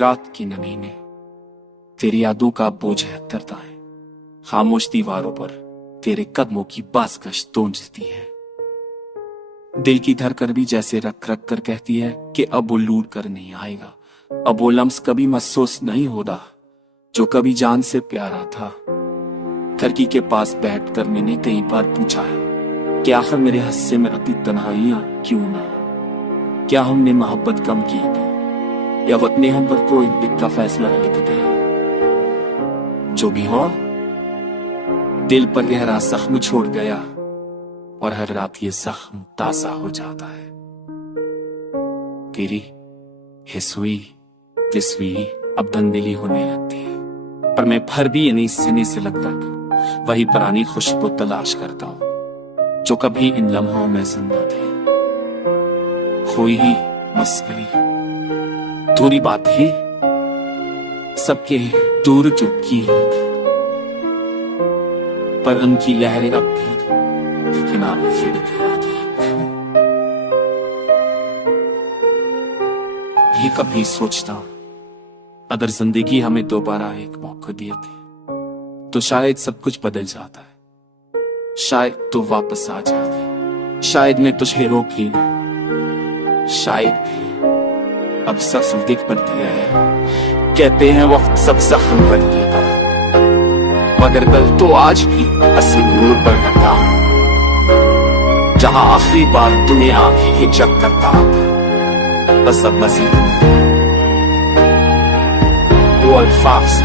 रात की नमी में तेरी यादों का बोझ है उतरता है। खामोश दीवारों पर तेरे कदमों की बाज़गश गूंजती है। दिल की धड़कन भी जैसे रख रख कर कहती है कि अब वो लूट कर नहीं आएगा। अब वो लम्स कभी महसूस नहीं होता जो कभी जान से प्यारा था। खिड़की के पास बैठकर मैंने कई बार पूछा है कि आखिर मेरे हिस्से में अपनी तन्हाइयां क्यों ना। क्या हमने मोहब्बत कम की थी या वक्त ने हम पर कोई दिक का फैसला लिख दिया। जो भी हो, दिल पर गहरा जख्म छोड़ गया और हर रात ये जख्म ताजा हो जाता है। तेरी हिस्वी जिस्वी अब दंदिली होने लगती है, पर मैं फिर भी इन्हीं सीने से लगता वही पुरानी खुशबू तलाश करता हूँ जो कभी इन लम्हों में जिंदा थे। खोई ही मस्करी दूरी बात ही सबके दूर चुपकी है, पर उनकी लहरें अब भी किनारों से ये कभी सोचता अगर जिंदगी हमें दोबारा एक मौका दिया थे तो शायद सब कुछ बदल जाता है। शायद तो वापस आ जाती, शायद मैं तुझे रोक ही नहीं, शायद भी अब सब दिख पड़ती है। कहते हैं वक्त सब जख्म बन देता, मगर कल तो आज भी असली नूर पर रहता। जहां आखिरी बार तुम्हें आंखें ही चक करता, बस अब मजीद वो अल्फाज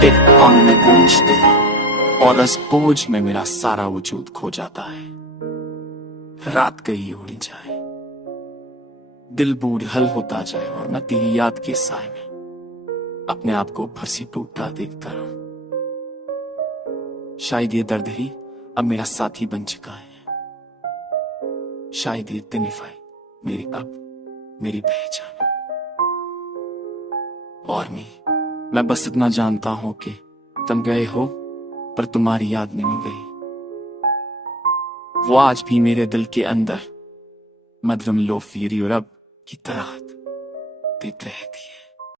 दिल में गूंजते और इस बोझ में मेरा सारा वजूद खो जाता है। रात कहीं उड़ जाए, दिल बूढ़ हल होता जाए और मैं तेरी याद के साए में अपने आप को फिर से टूटता देखता रहूं। शायद ये दर्द ही अब मेरा साथी बन चुका है। शायद ये तनिफाई मेरी अब मेरी पहचान। और मैं बस इतना जानता हूं कि तुम गए हो पर तुम्हारी याद नहीं गई। वो आज भी मेरे दिल के अंदर मधुरम लोफीरी और अब की तरह देख रहती है।